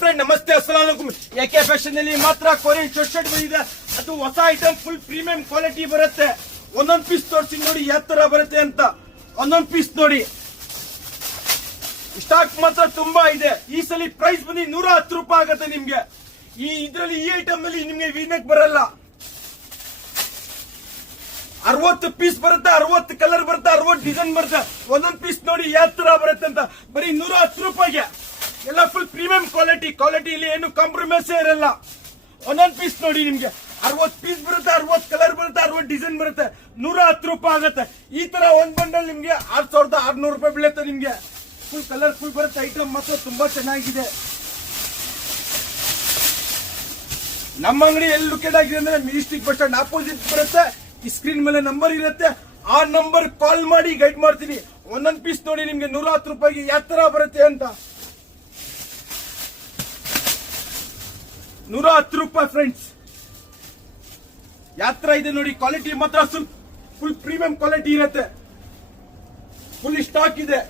Friend ನಮಸ್ತೆ, ಅಸ್ಸಲಾಮುಅಲೈಕುಂ. A K fashion ನಲ್ಲಿ ಮಾತ್ರ ಕೊರಿಯನ್ ಶರ್ಟ್ ಬಂದಿದೆ. ಅದು ಹೊಸ ಐಟಮ್, ಫುಲ್ ಪ್ರೀಮಿಯಂ ಕ್ವಾಲಿಟಿ ಬರುತ್ತೆ. ಒಂದೊಂದ್ ಪೀಸ್ ತೋರಿಸಿ ನೋಡಿ ಯಾವ ತರ ಬರುತ್ತೆ ಅಂತ. ಒಂದೊಂದ್ ಪೀಸ್ ನೋಡಿ, ಸ್ಟಾಕ್ ಮಾತ್ರ ತುಂಬಾ ಇದೆ. ಈ ಸಲ ಪ್ರೈಸ್ ಬಂದು 110 ರೂಪಾಯಿ ಆಗುತ್ತೆ ನಿಮ್ಗೆ. ಈ ಐಟಮ್ ಅಲ್ಲಿ ನಿಮ್ಗೆ ವೀನೆಕ್ ಬರಲ್ಲ. 60 ಪೀಸ್ ಬರುತ್ತೆ, 60 ಕಲರ್ ಬರುತ್ತೆ, 60 ಡಿಸೈನ್ ಬರುತ್ತೆ. ಒಂದೊಂದ್ ಪೀಸ್ ನೋಡಿ ಯಾವ ತರ ಬರುತ್ತೆ ಅಂತ. ಬರೀ 110 ರೂಪಾಯಿಗೆ ಎಲ್ಲ ಫುಲ್ ಪ್ರೀಮಿಯಂ ಕ್ವಾಲಿಟಿ ಇಲ್ಲಿ ಏನು ಕಾಂಪ್ರಮೈಸ್ ಇರಲ್ಲ. ಒಂದೊಂದ್ ಪೀಸ್ ನೋಡಿ ನಿಮ್ಗೆ 60 ಪೀಸ್ ಬರುತ್ತೆ, 60 ಕಲರ್ ಬರುತ್ತೆ, 60 ಡಿಸೈನ್ ಬರುತ್ತೆ. 110 ರೂಪಾಯಿ ಆಗುತ್ತೆ. ಈ ತರ ಒಂದ್ ಬಂಡಲ್ ನಿಮ್ಗೆ 6600 ರೂಪಾಯಿ ಬೀಳುತ್ತೆ. ನಿಮ್ಗೆ ಫುಲ್ ಕಲರ್ಫುಲ್ ಬರುತ್ತೆ. ಐಟಮ್ ಮಾತ್ರ ತುಂಬಾ ಚೆನ್ನಾಗಿದೆ. ನಮ್ಮ ಅಂಗಡಿ ಎಲ್ಲಿ ಲೊಕೇಟ್ ಆಗಿದೆ ಅಂದ್ರೆ ಮಿನಿಸ್ಟ್ರಿಕ್ ಬಸ್ ಸ್ಟ್ಯಾಂಡ್ ಆಪೋಸಿಟ್ ಬರುತ್ತೆ. ಈ ಸ್ಕ್ರೀನ್ ಮೇಲೆ ನಂಬರ್ ಇರುತ್ತೆ, ಆ ನಂಬರ್ ಕಾಲ್ ಮಾಡಿ ಗೈಡ್ ಮಾಡ್ತೀನಿ. ಒಂದೊಂದ್ ಪೀಸ್ ನೋಡಿ ನಿಮ್ಗೆ 110 ರೂಪಾಯಿಗೆ ಯಾವ ತರ ಬರುತ್ತೆ ಅಂತ. 110 ರೂಪಾಯಿ ಫ್ರೆಂಡ್ಸ್. ಯಾವ ತರ ಇದೆ ನೋಡಿ. ಕ್ವಾಲಿಟಿ ಮಾತ್ರ ಫುಲ್ ಪ್ರೀಮಿಯಂ ಕ್ವಾಲಿಟಿ ಇರುತ್ತೆ. ಫುಲ್ ಸ್ಟಾಕ್ ಇದೆ.